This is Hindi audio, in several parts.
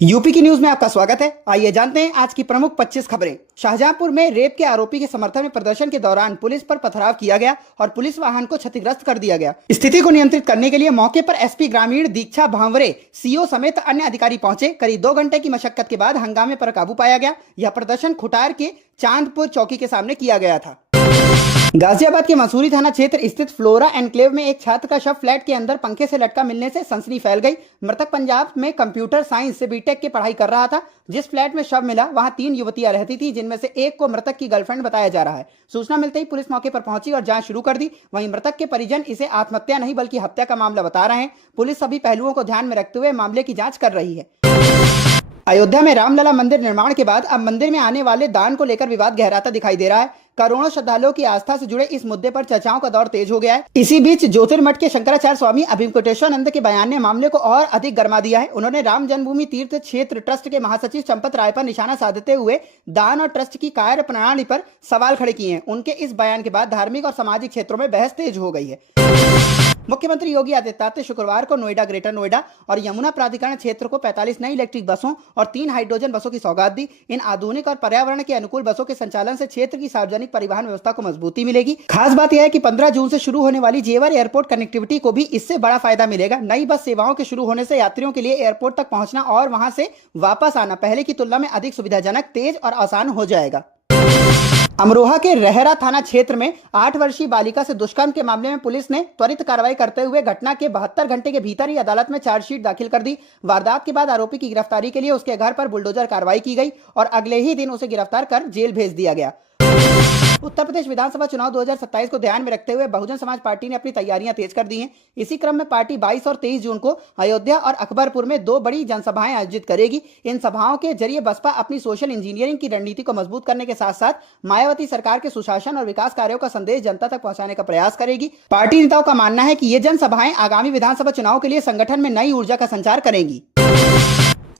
यूपी की न्यूज में आपका स्वागत है। आइए जानते हैं आज की प्रमुख 25 खबरें। शाहजहांपुर में रेप के आरोपी के समर्थन में प्रदर्शन के दौरान पुलिस पर पथराव किया गया और पुलिस वाहन को क्षतिग्रस्त कर दिया गया। स्थिति को नियंत्रित करने के लिए मौके पर एसपी ग्रामीण दीक्षा भांवरे, सीओ समेत अन्य अधिकारी पहुंचे। करीब 2 घंटे की मशक्कत के बाद हंगामे पर काबू पाया गया। यह प्रदर्शन खुटार के चांदपुर चौकी के सामने किया गया था। गाजियाबाद के मसूरी थाना क्षेत्र स्थित फ्लोरा एनक्लेव में एक छात्र का शव फ्लैट के अंदर पंखे से लटका मिलने से सनसनी फैल गई। मृतक पंजाब में कंप्यूटर साइंस से बीटेक की पढ़ाई कर रहा था। जिस फ्लैट में शव मिला वहां 3 युवतियां रहती थी, जिनमें से एक को मृतक की गर्लफ्रेंड बताया जा रहा है। सूचना मिलते ही पुलिस मौके पर पहुंची और जांच शुरू कर दी। वहीं मृतक के परिजन इसे आत्महत्या नहीं बल्कि हत्या का मामला बता रहे हैं। पुलिस सभी पहलुओं को ध्यान में रखते हुए मामले की जाँच कर रही है। अयोध्या में रामलला मंदिर निर्माण के बाद अब मंदिर में आने वाले दान को लेकर विवाद गहराता दिखाई दे रहा है। करोड़ों श्रद्धालुओं की आस्था से जुड़े इस मुद्दे पर चर्चाओं का दौर तेज हो गया है। इसी बीच ज्योतिर्मठ के शंकराचार्य स्वामी अभिवेंकटेश्वरानंद के बयान ने मामले को और अधिक गरमा दिया है। उन्होंने राम जन्मभूमि तीर्थ क्षेत्र ट्रस्ट के महासचिव चंपत राय पर निशाना साधते हुए दान और ट्रस्ट की कार्य प्रणाली पर सवाल खड़े किए हैं। उनके इस बयान के बाद धार्मिक और सामाजिक क्षेत्रों में बहस तेज हो गई है। मुख्यमंत्री योगी आदित्यनाथ ने शुक्रवार को नोएडा, ग्रेटर नोएडा और यमुना प्राधिकरण क्षेत्र को 45 नई इलेक्ट्रिक बसों और 3 हाइड्रोजन बसों की सौगात दी। इन आधुनिक और पर्यावरण के अनुकूल बसों के संचालन से क्षेत्र की सार्वजनिक परिवहन व्यवस्था को मजबूती मिलेगी। खास बात यह है कि 15 जून से शुरू होने वाली जेवर एयरपोर्ट कनेक्टिविटी को भी इससे बड़ा फायदा मिलेगा। नई बस सेवाओं के शुरू होने से यात्रियों के लिए एयरपोर्ट तक पहुंचना और वहां से वापस आना पहले की तुलना में अधिक सुविधाजनक, तेज और आसान हो जाएगा। अमरोहा के रहरा थाना क्षेत्र में 8 वर्षीय बालिका से दुष्कर्म के मामले में पुलिस ने त्वरित कार्रवाई करते हुए घटना के 72 घंटे के भीतर ही अदालत में चार्जशीट दाखिल कर दी। वारदात के बाद आरोपी की गिरफ्तारी के लिए उसके घर पर बुलडोजर कार्रवाई की गई और अगले ही दिन उसे गिरफ्तार कर जेल भेज दिया गया। उत्तर प्रदेश विधानसभा चुनाव 2027 को ध्यान में रखते हुए बहुजन समाज पार्टी ने अपनी तैयारियां तेज कर दी हैं। इसी क्रम में पार्टी 22 और 23 जून को अयोध्या और अकबरपुर में 2 बड़ी जनसभाएं आयोजित करेगी। इन सभाओं के जरिए बसपा अपनी सोशल इंजीनियरिंग की रणनीति को मजबूत करने के साथ साथ मायावती सरकार के सुशासन और विकास कार्यों का संदेश जनता तक पहुंचाने का प्रयास करेगी। पार्टी नेताओं का मानना है कि ये जनसभाएं आगामी विधानसभा चुनाव के लिए संगठन में नई ऊर्जा का संचार करेंगी।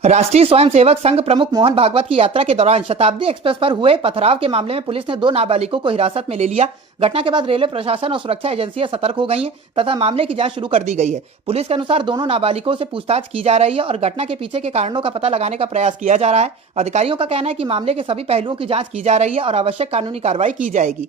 राष्ट्रीय स्वयंसेवक संघ प्रमुख मोहन भागवत की यात्रा के दौरान शताब्दी एक्सप्रेस पर हुए पथराव के मामले में पुलिस ने 2 नाबालिगों को हिरासत में ले लिया। घटना के बाद रेलवे प्रशासन और सुरक्षा एजेंसियां सतर्क हो गई हैं तथा मामले की जांच शुरू कर दी गई है। पुलिस के अनुसार दोनों नाबालिगों से पूछताछ की जा रही है और घटना के पीछे के कारणों का पता लगाने का प्रयास किया जा रहा है। अधिकारियों का कहना है कि मामले के सभी पहलुओं की जाँच की जा रही है और आवश्यक कानूनी कार्रवाई की जाएगी।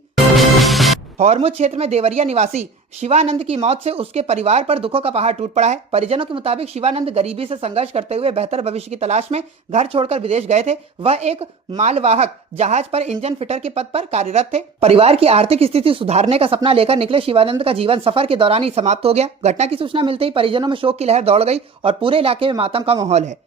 हौरमुज क्षेत्र में देवरिया निवासी शिवानंद की मौत से उसके परिवार पर दुखों का पहाड़ टूट पड़ा है। परिजनों के मुताबिक शिवानंद गरीबी से संघर्ष करते हुए बेहतर भविष्य की तलाश में घर छोड़कर विदेश गए थे। वह एक मालवाहक जहाज पर इंजन फिटर के पद पर कार्यरत थे। परिवार की आर्थिक स्थिति सुधारने का सपना लेकर निकले शिवानंद का जीवन सफर के दौरान ही समाप्त हो गया। घटना की सूचना मिलते ही परिजनों में शोक की लहर दौड़ गई और पूरे इलाके में मातम का माहौल है।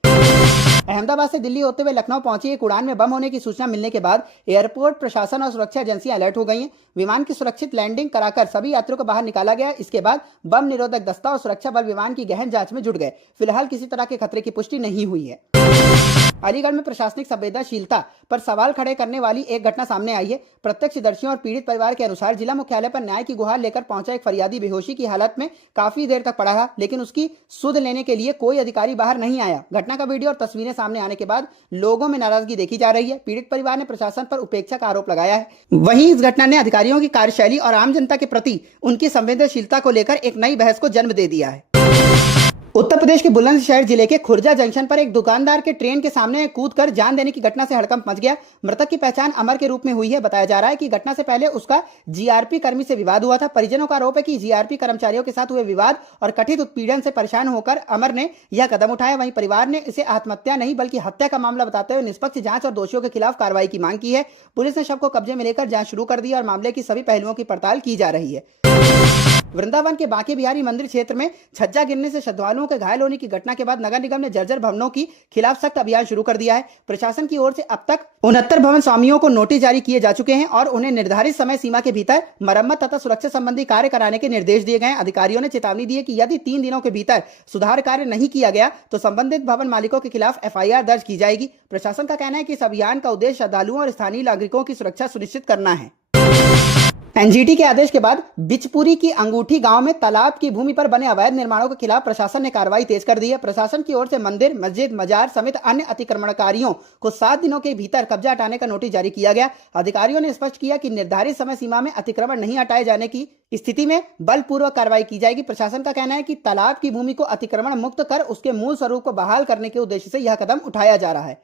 अहमदाबाद से दिल्ली होते हुए लखनऊ पहुंची एक उड़ान में बम होने की सूचना मिलने के बाद एयरपोर्ट प्रशासन और सुरक्षा एजेंसियां अलर्ट हो गई हैं। विमान की सुरक्षित लैंडिंग कराकर सभी यात्रियों को बाहर निकाला गया। इसके बाद बम निरोधक दस्ता और सुरक्षा बल विमान की गहन जांच में जुट गए। फिलहाल किसी तरह के खतरे की पुष्टि नहीं हुई है। अलीगढ़ में प्रशासनिक संवेदनशीलता पर सवाल खड़े करने वाली एक घटना सामने आई है। प्रत्यक्षदर्शियों और पीड़ित परिवार के अनुसार जिला मुख्यालय पर न्याय की गुहार लेकर पहुंचा एक फरियादी बेहोशी की हालत में काफी देर तक पड़ा रहा, लेकिन उसकी सुध लेने के लिए कोई अधिकारी बाहर नहीं आया। घटना का वीडियो और तस्वीरें सामने आने के बाद लोगों में नाराजगी देखी जा रही है। पीड़ित परिवार ने प्रशासन पर उपेक्षा का आरोप लगाया है। वहीं इस घटना ने अधिकारियों की कार्यशैली और आम जनता के प्रति उनकी संवेदनशीलता को लेकर एक नई बहस को जन्म दे दिया है। उत्तर प्रदेश के बुलंदशहर जिले के खुर्जा जंक्शन पर एक दुकानदार के ट्रेन के सामने कूदकर जान देने की घटना से हड़कंप मच गया। मृतक की पहचान अमर के रूप में हुई है। बताया जा रहा है कि घटना से पहले उसका जीआरपी कर्मी से विवाद हुआ था। परिजनों का आरोप है कि जीआरपी कर्मचारियों के साथ हुए विवाद और कथित उत्पीड़न से परेशान होकर अमर ने यह कदम उठाया। वहीं परिवार ने इसे आत्महत्या नहीं बल्कि हत्या का मामला बताते हुए निष्पक्ष जांच और दोषियों के खिलाफ कार्रवाई की मांग की है। पुलिस ने शव को कब्जे में लेकर जांच शुरू कर दी और मामले की सभी पहलुओं की पड़ताल की जा रही है। वृंदावन के बांके बिहारी मंदिर क्षेत्र में छज्जा गिरने से श्रद्धालुओं के घायल होने की घटना के बाद नगर निगम ने जर्जर भवनों की खिलाफ सख्त अभियान शुरू कर दिया है। प्रशासन की ओर से अब तक 69 भवन स्वामियों को नोटिस जारी किए जा चुके हैं और उन्हें निर्धारित समय सीमा के भीतर मरम्मत तथा सुरक्षा संबंधी कार्य कराने के निर्देश दिए गए। अधिकारियों ने चेतावनी दी है कि यदि 3 दिनों के भीतर सुधार कार्य नहीं किया गया तो संबंधित भवन मालिकों के खिलाफ एफआईआर दर्ज की जाएगी। प्रशासन का कहना है कि इस अभियान का उद्देश्य श्रद्धालुओं और स्थानीय नागरिकों की सुरक्षा सुनिश्चित करना है। एनजीटी के आदेश के बाद बिचपुरी की अंगूठी गांव में तालाब की भूमि पर बने अवैध निर्माणों के खिलाफ प्रशासन ने कार्रवाई तेज कर दी है। प्रशासन की ओर से मंदिर, मस्जिद, मजार समेत अन्य अतिक्रमणकारियों को 7 दिनों के भीतर कब्जा हटाने का नोटिस जारी किया गया। अधिकारियों ने स्पष्ट किया कि निर्धारित समय सीमा में अतिक्रमण नहीं हटाए जाने की स्थिति में बलपूर्वक कार्रवाई की जाएगी। प्रशासन का कहना है कि तालाब की भूमि को अतिक्रमण मुक्त कर उसके मूल स्वरूप को बहाल करने के उद्देश्य से यह कदम उठाया जा रहा है।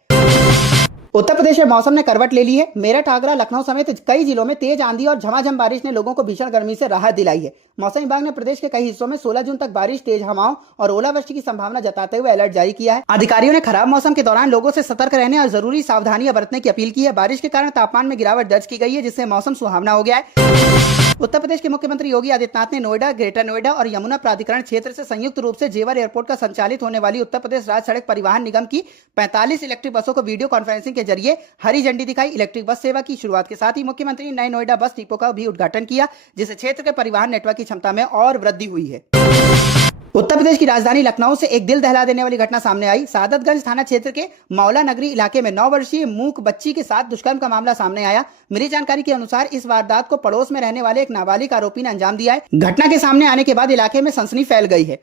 उत्तर प्रदेश में मौसम ने करवट ले ली है। मेरठ, आगरा, लखनऊ समेत कई जिलों में तेज आंधी और झमाझम बारिश ने लोगों को भीषण गर्मी से राहत दिलाई है। मौसम विभाग ने प्रदेश के कई हिस्सों में 16 जून तक बारिश, तेज हवाओं और ओलावृष्टि की संभावना जताते हुए अलर्ट जारी किया है। अधिकारियों ने खराब मौसम के दौरान लोगों से सतर्क रहने और जरूरी सावधानियां बरतने की अपील की है। बारिश के कारण तापमान में गिरावट दर्ज की गई है, जिससे मौसम सुहावना हो गया है। उत्तर प्रदेश के मुख्यमंत्री योगी आदित्यनाथ ने नोएडा, ग्रेटर नोएडा और यमुना प्राधिकरण क्षेत्र से संयुक्त रूप से जेवर एयरपोर्ट का संचालित होने वाली उत्तर प्रदेश राज्य सड़क परिवहन निगम की 45 इलेक्ट्रिक बसों को वीडियो कॉन्फ्रेंसिंग के जरिए हरी झंडी दिखाई। इलेक्ट्रिक बस सेवा की शुरुआत के साथ ही मुख्यमंत्री नए नोएडा बस डिपो का भी उद्घाटन किया, जिससे क्षेत्र के परिवहन नेटवर्क की क्षमता में और वृद्धि हुई है। उत्तर प्रदेश की राजधानी लखनऊ से एक दिल दहला देने वाली घटना सामने आई। सादतगंज थाना क्षेत्र के मौला नगरी इलाके में 9 वर्षीय मूक बच्ची के साथ दुष्कर्म का मामला सामने आया। मिली जानकारी के अनुसार इस वारदात को पड़ोस में रहने वाले एक नाबालिग आरोपी ने अंजाम दिया है। घटना के सामने आने के बाद इलाके में सनसनी फैल गई है।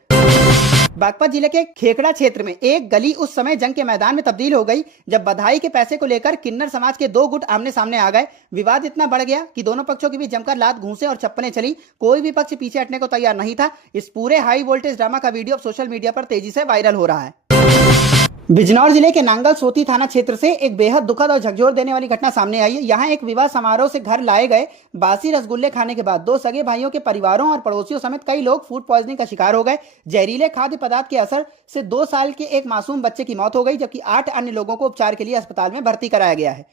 बागपत जिले के खेकड़ा क्षेत्र में एक गली उस समय जंग के मैदान में तब्दील हो गई जब बधाई के पैसे को लेकर किन्नर समाज के 2 गुट आमने सामने आ गए। विवाद इतना बढ़ गया कि दोनों पक्षों के बीच जमकर लात, घूंसे और चप्पलें चली। कोई भी पक्ष पीछे हटने को तैयार नहीं था। इस पूरे हाई वोल्टेज ड्रामा का वीडियो अब सोशल मीडिया पर तेजी से वायरल हो रहा है। बिजनौर जिले के नांगल सोती थाना क्षेत्र से एक बेहद दुखद और झकझोर देने वाली घटना सामने आई है। यहाँ एक विवाह समारोह से घर लाए गए बासी रसगुल्ले खाने के बाद 2 सगे भाइयों के परिवारों और पड़ोसियों समेत कई लोग फूड पॉइजनिंग का शिकार हो गए। जहरीले खाद्य पदार्थ के असर से 2 साल के एक मासूम बच्चे की मौत हो गई, जबकि 8 अन्य लोगों को उपचार के लिए अस्पताल में भर्ती कराया गया है।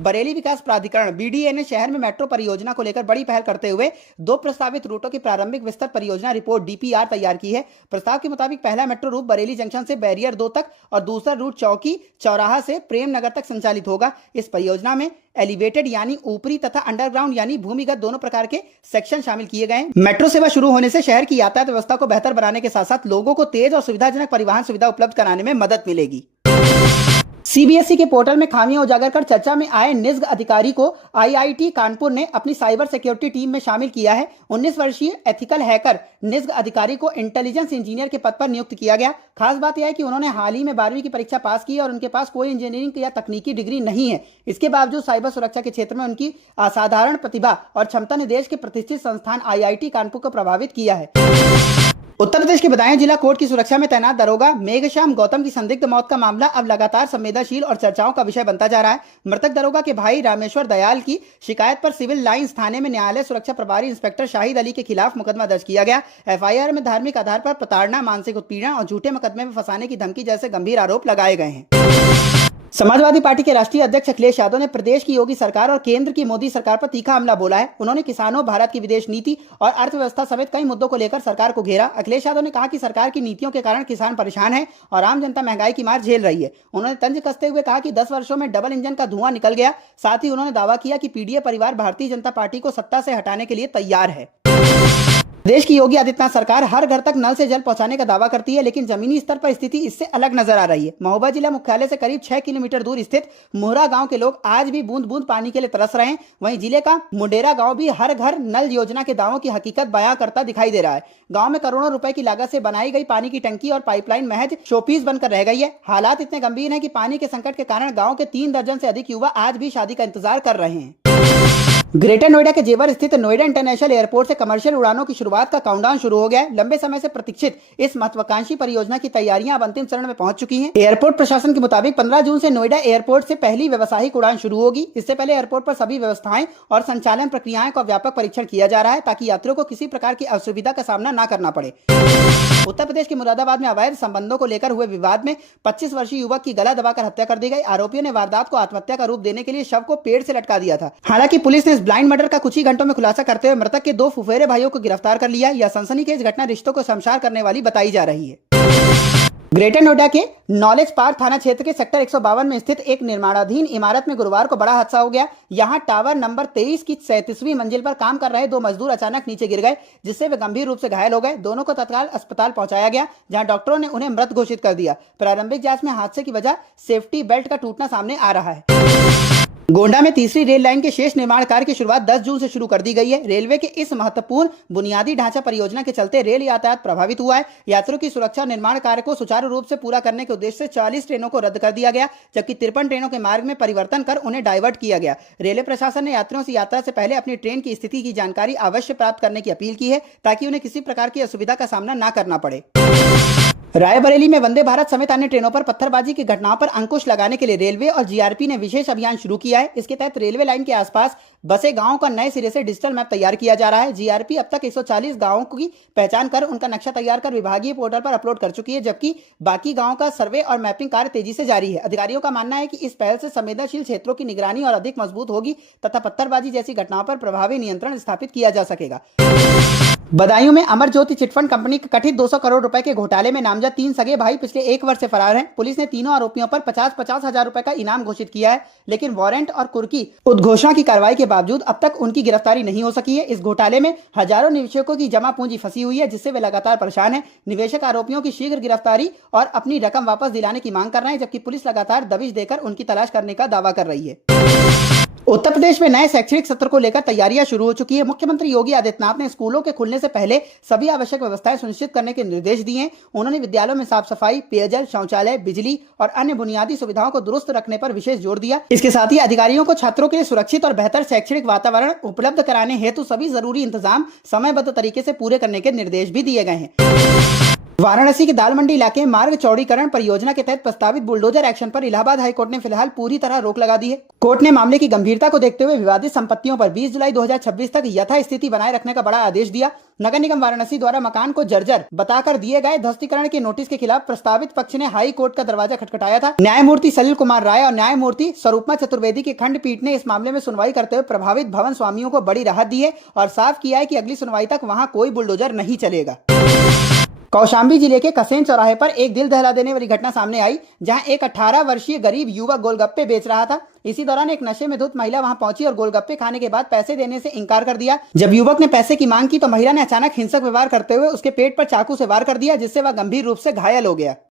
बरेली विकास प्राधिकरण बीडीए ने शहर में मेट्रो परियोजना को लेकर बड़ी पहल करते हुए 2 प्रस्तावित रूटों की प्रारंभिक विस्तार परियोजना रिपोर्ट डीपीआर तैयार की है। प्रस्ताव के मुताबिक पहला मेट्रो रूट बरेली जंक्शन से बैरियर 2 तक और दूसरा रूट चौकी चौराहा से प्रेम नगर तक संचालित होगा। इस परियोजना में एलिवेटेड यानी ऊपरी तथा अंडरग्राउंड यानी भूमिगत दोनों प्रकार के सेक्शन शामिल किए गए हैं। मेट्रो सेवा शुरू होने से शहर की यातायात व्यवस्था को बेहतर बनाने के साथ साथ लोगों को तेज और सुविधाजनक परिवहन सुविधा उपलब्ध कराने में मदद मिलेगी। सीबीएसई के पोर्टल में खामियां उजागर कर चर्चा में आए निज़्ग अधिकारी को आईआईटी कानपुर ने अपनी साइबर सिक्योरिटी टीम में शामिल किया है। 19 वर्षीय एथिकल हैकर निज़्ग अधिकारी को इंटेलिजेंस इंजीनियर के पद पर नियुक्त किया गया। खास बात यह है कि उन्होंने हाल ही में 12वीं की परीक्षा पास की और उनके पास कोई इंजीनियरिंग या तकनीकी डिग्री नहीं है। इसके बावजूद साइबर सुरक्षा के क्षेत्र में उनकी असाधारण प्रतिभा और क्षमता ने देश के प्रतिष्ठित संस्थान आईआईटी कानपुर को प्रभावित किया है। उत्तर प्रदेश के बदायूं जिला कोर्ट की सुरक्षा में तैनात दरोगा मेघश्याम गौतम की संदिग्ध मौत का मामला अब लगातार संवेदनशील और चर्चाओं का विषय बनता जा रहा है। मृतक दरोगा के भाई रामेश्वर दयाल की शिकायत पर सिविल लाइंस थाने में न्यायालय सुरक्षा प्रभारी इंस्पेक्टर शाहिद अली के खिलाफ मुकदमा दर्ज किया गया। एफआईआर में धार्मिक आधार पर प्रताड़ना, मानसिक उत्पीड़न और झूठे मुकदमे में फंसाने की धमकी जैसे गंभीर आरोप लगाए गए हैं। समाजवादी पार्टी के राष्ट्रीय अध्यक्ष अखिलेश यादव ने प्रदेश की योगी सरकार और केंद्र की मोदी सरकार पर तीखा हमला बोला है। उन्होंने किसानों, भारत की विदेश नीति और अर्थव्यवस्था समेत कई मुद्दों को लेकर सरकार को घेरा। अखिलेश यादव ने कहा कि सरकार की नीतियों के कारण किसान परेशान है और आम जनता महंगाई की मार झेल रही है। उन्होंने तंज कसते हुए कहा कि 10 वर्षों में डबल इंजन का धुआं निकल गया। साथ ही उन्होंने दावा किया कि पीडीए परिवार भारतीय जनता पार्टी को सत्ता से हटाने के लिए तैयार है। देश की योगी आदित्यनाथ सरकार हर घर तक नल से जल पहुंचाने का दावा करती है, लेकिन जमीनी स्तर पर स्थिति इससे अलग नजर आ रही है। महोबा जिला मुख्यालय से करीब 6 किलोमीटर दूर स्थित मोहरा गांव के लोग आज भी बूंद बूंद पानी के लिए तरस रहे हैं। वहीं जिले का मुंडेरा गांव भी हर घर नल योजना के दावों की हकीकत बयां करता दिखाई दे रहा है। गांव में करोड़ों रुपए की लागत से बनाई गई पानी की टंकी और पाइपलाइन महज शोपीस बनकर रह गई है। हालात इतने गंभीर हैं कि पानी के संकट के कारण गाँव के 3 दर्जन से अधिक युवा आज भी शादी का इंतजार कर रहे हैं। ग्रेटर नोएडा के जेवर स्थित नोएडा इंटरनेशनल एयरपोर्ट से कमर्शियल उड़ानों की शुरुआत का काउंटडाउन शुरू हो गया है। लंबे समय से प्रतीक्षित इस महत्वाकांक्षी परियोजना की तैयारियां अब अंतिम चरण में पहुंच चुकी हैं। एयरपोर्ट प्रशासन के मुताबिक 15 जून से नोएडा एयरपोर्ट से पहली व्यावसायिक उड़ान शुरू होगी। इससे पहले एयरपोर्ट पर सभी व्यवस्थाएं और संचालन प्रक्रियाओं का व्यापक परीक्षण किया जा रहा है ताकि यात्रियों को किसी प्रकार की असुविधा का सामना न करना पड़े। उत्तर प्रदेश के मुरादाबाद में अवैध संबंधों को लेकर हुए विवाद में 25 वर्षीय युवक की गला दबाकर हत्या कर दी गई। आरोपियों ने वारदात को आत्महत्या का रूप देने के लिए शव को पेड़ से लटका दिया था। हालांकि पुलिस ने इस ब्लाइंड मर्डर का कुछ ही घंटों में खुलासा करते हुए मृतक के 2 फुफेरे भाइयों को गिरफ्तार कर लिया। यह सनसनीखेज घटना रिश्तों को शमशार करने वाली बताई जा रही है। ग्रेटर नोएडा के नॉलेज पार्क थाना क्षेत्र के सेक्टर 152 में स्थित एक निर्माणाधीन इमारत में गुरुवार को बड़ा हादसा हो गया। यहां टावर नंबर 23 की 37वीं मंजिल पर काम कर रहे 2 मजदूर अचानक नीचे गिर गए, जिससे वे गंभीर रूप से घायल हो गए। दोनों को तत्काल अस्पताल पहुंचाया गया, जहां डॉक्टरों ने उन्हें मृत घोषित कर दिया। प्रारंभिक जांच में हादसे की वजह सेफ्टी बेल्ट का टूटना सामने आ रहा है। गोंडा में तीसरी रेल लाइन के शेष निर्माण कार्य की शुरुआत 10 जून से शुरू कर दी गई है। रेलवे के इस महत्वपूर्ण बुनियादी ढांचा परियोजना के चलते रेल यातायात प्रभावित हुआ है। यात्रियों की सुरक्षा निर्माण कार्य को सुचारू रूप से पूरा करने के उद्देश्य से 40 ट्रेनों को रद्द कर दिया गया, जबकि 53 ट्रेनों के मार्ग में परिवर्तन कर उन्हें डाइवर्ट किया गया। रेलवे प्रशासन ने यात्रियों से यात्रा से पहले अपनी ट्रेन की स्थिति की जानकारी अवश्य प्राप्त करने की अपील की है, ताकि उन्हें किसी प्रकार की असुविधा का सामना न करना पड़े। रायबरेली में वंदे भारत समेत अन्य ट्रेनों पर पत्थरबाजी की घटनाओं पर अंकुश लगाने के लिए रेलवे और जीआरपी ने विशेष अभियान शुरू किया है। इसके तहत रेलवे लाइन के आसपास बसे गांवों का नए सिरे से डिजिटल मैप तैयार किया जा रहा है। जीआरपी अब तक 140 गांवों की पहचान कर उनका नक्शा तैयार कर विभागीय पोर्टल पर अपलोड कर चुकी है, जबकि बाकी गांवों का सर्वे और मैपिंग कार्य तेजी से जारी है। अधिकारियों का मानना है कि इस पहल से संवेदनशील क्षेत्रों की निगरानी और अधिक मजबूत होगी तथा पत्थरबाजी जैसी घटनाओं पर प्रभावी नियंत्रण स्थापित किया जा सकेगा। बदायूं में अमर ज्योति चिटफंड कंपनी के कथित 200 करोड़ रुपए के घोटाले में नामजद 3 सगे भाई पिछले 1 वर्ष से फरार हैं। पुलिस ने तीनों आरोपियों पर 50-50 हजार रुपए का इनाम घोषित किया है, लेकिन वारंट और कुर्की उद्घोषणा की कार्रवाई के बावजूद अब तक उनकी गिरफ्तारी नहीं हो सकी है। इस घोटाले में हजारों निवेशकों की जमा पूंजी फंसी हुई है, जिससे वे लगातार परेशान है। निवेशक आरोपियों की शीघ्र गिरफ्तारी और अपनी रकम वापस दिलाने की मांग कर रहे हैं, जबकि पुलिस लगातार दबिश देकर उनकी तलाश करने का दावा कर रही है। उत्तर प्रदेश में नए शैक्षणिक सत्र को लेकर तैयारियां शुरू हो चुकी है। मुख्यमंत्री योगी आदित्यनाथ ने स्कूलों के खुलने से पहले सभी आवश्यक व्यवस्थाएं सुनिश्चित करने के निर्देश दिए हैं। उन्होंने विद्यालयों में साफ सफाई, पेयजल, शौचालय, बिजली और अन्य बुनियादी सुविधाओं को दुरुस्त रखने पर विशेष जोर दिया। इसके साथ ही अधिकारियों को छात्रों के लिए सुरक्षित और बेहतर शैक्षणिक वातावरण उपलब्ध कराने हेतु सभी जरूरी इंतजाम समयबद्ध तरीके से पूरे करने के निर्देश भी दिए गए हैं। वाराणसी के दाल मंडी इलाके में मार्ग चौड़ीकरण परियोजना के तहत प्रस्तावित बुलडोजर एक्शन पर इलाहाबाद हाईकोर्ट ने फिलहाल पूरी तरह रोक लगा दी है। कोर्ट ने मामले की गंभीरता को देखते हुए विवादित संपत्तियों पर 20 जुलाई 2026 तक यथास्थिति बनाए रखने का बड़ा आदेश दिया। नगर निगम वाराणसी द्वारा मकान को जर्जर बताकर दिए गए ध्वस्तीकरण के नोटिस के खिलाफ प्रस्तावित पक्ष ने हाई कोर्ट का दरवाजा खटखटाया था। न्यायमूर्ति सलील कुमार राय और न्यायमूर्ति स्वरूपमा चतुर्वेदी की खंडपीठ ने इस मामले में सुनवाई करते हुए प्रभावित भवन स्वामियों को बड़ी राहत दी है और साफ किया है कि अगली सुनवाई तक वहां कोई बुलडोजर नहीं चलेगा। कौशाम्बी जिले के कसेन चौराहे पर एक दिल दहला देने वाली घटना सामने आई, जहां एक 18 वर्षीय गरीब युवक गोलगप्पे बेच रहा था। इसी दौरान एक नशे में धुत महिला वहां पहुंची और गोलगप्पे खाने के बाद पैसे देने से इनकार कर दिया। जब युवक ने पैसे की मांग की तो महिला ने अचानक हिंसक व्यवहार करते हुए उसके पेट पर चाकू से वार कर दिया, जिससे वह गंभीर रूप से घायल हो गया।